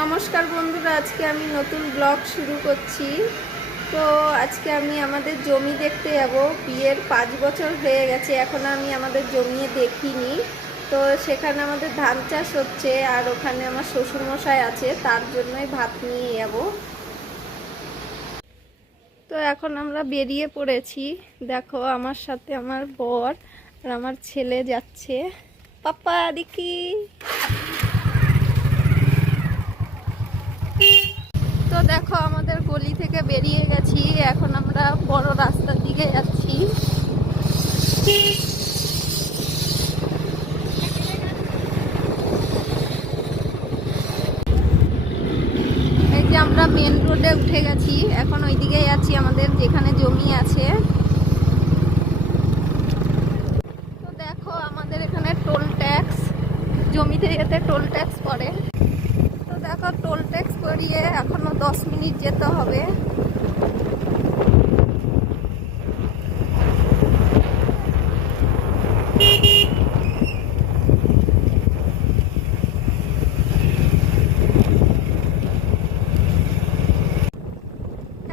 নমস্কার বন্ধুরা, আজকে আমি নতুন ব্লগ শুরু করছি। তো আজকে আমি আমাদের জমি দেখতে যাব। বিয়ের 5 বছর হয়ে গেছে, এখনও আমি আমাদের জমি দেখিনি। তো সেখানে আমাদের ধান চাষ হচ্ছে, আর ওখানে আমার শ্বশুরমশাই আছে, তার জন্যই ভাত নিয়ে যাব। তো এখন আমরা বেরিয়ে পড়েছি। দেখো, আমার সাথে আমার বর আর আমার ছেলে যাচ্ছে। পাপা দেখি। তো দেখো, আমাদের গলি থেকে বেরিয়ে গেছি, এখন আমরা বড় রাস্তার দিকে যাচ্ছি। এই যে আমরা মেন রোডে উঠে গেছি, এখন ওই দিকে যাচ্ছি আমাদের যেখানে জমি আছে। তো দেখো, আমাদের এখানে টোল ট্যাক্স, জমিতে যেতে টোল ট্যাক্স পড়ে। তো দেখো, টোল ট্যাক্স করিয়ে এখনো 10 মিনিট যেতে হবে।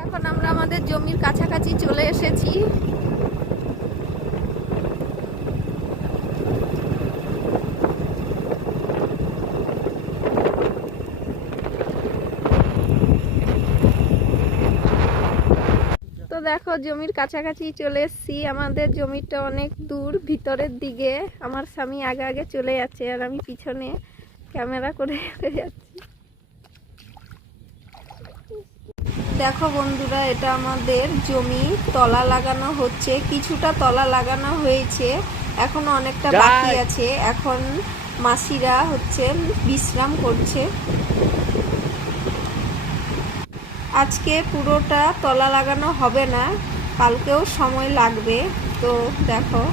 এখন আমরা আমাদের জমির কাছাকাছি চলে এসেছি। তো দেখো, জমির কাছাকাছি চলে এসেছি। আমাদের জমিটা অনেক দূর ভিতরের দিকে। আমার স্বামী আগে আগে চলে যাচ্ছে আর আমি পিছনে ক্যামেরা করে যাচ্ছি। দেখো বন্ধুরা, এটা আমাদের জমি, তলা লাগানো হচ্ছে, কিছুটা তলা লাগানো হয়েছে, এখনো অনেকটা বাকি আছে। এখন মাসিরা বিশ্রাম করছে। আজকে পুরোটা তলা লাগানো হবে না, কালকেও সময় লাগবে। তো দেখো।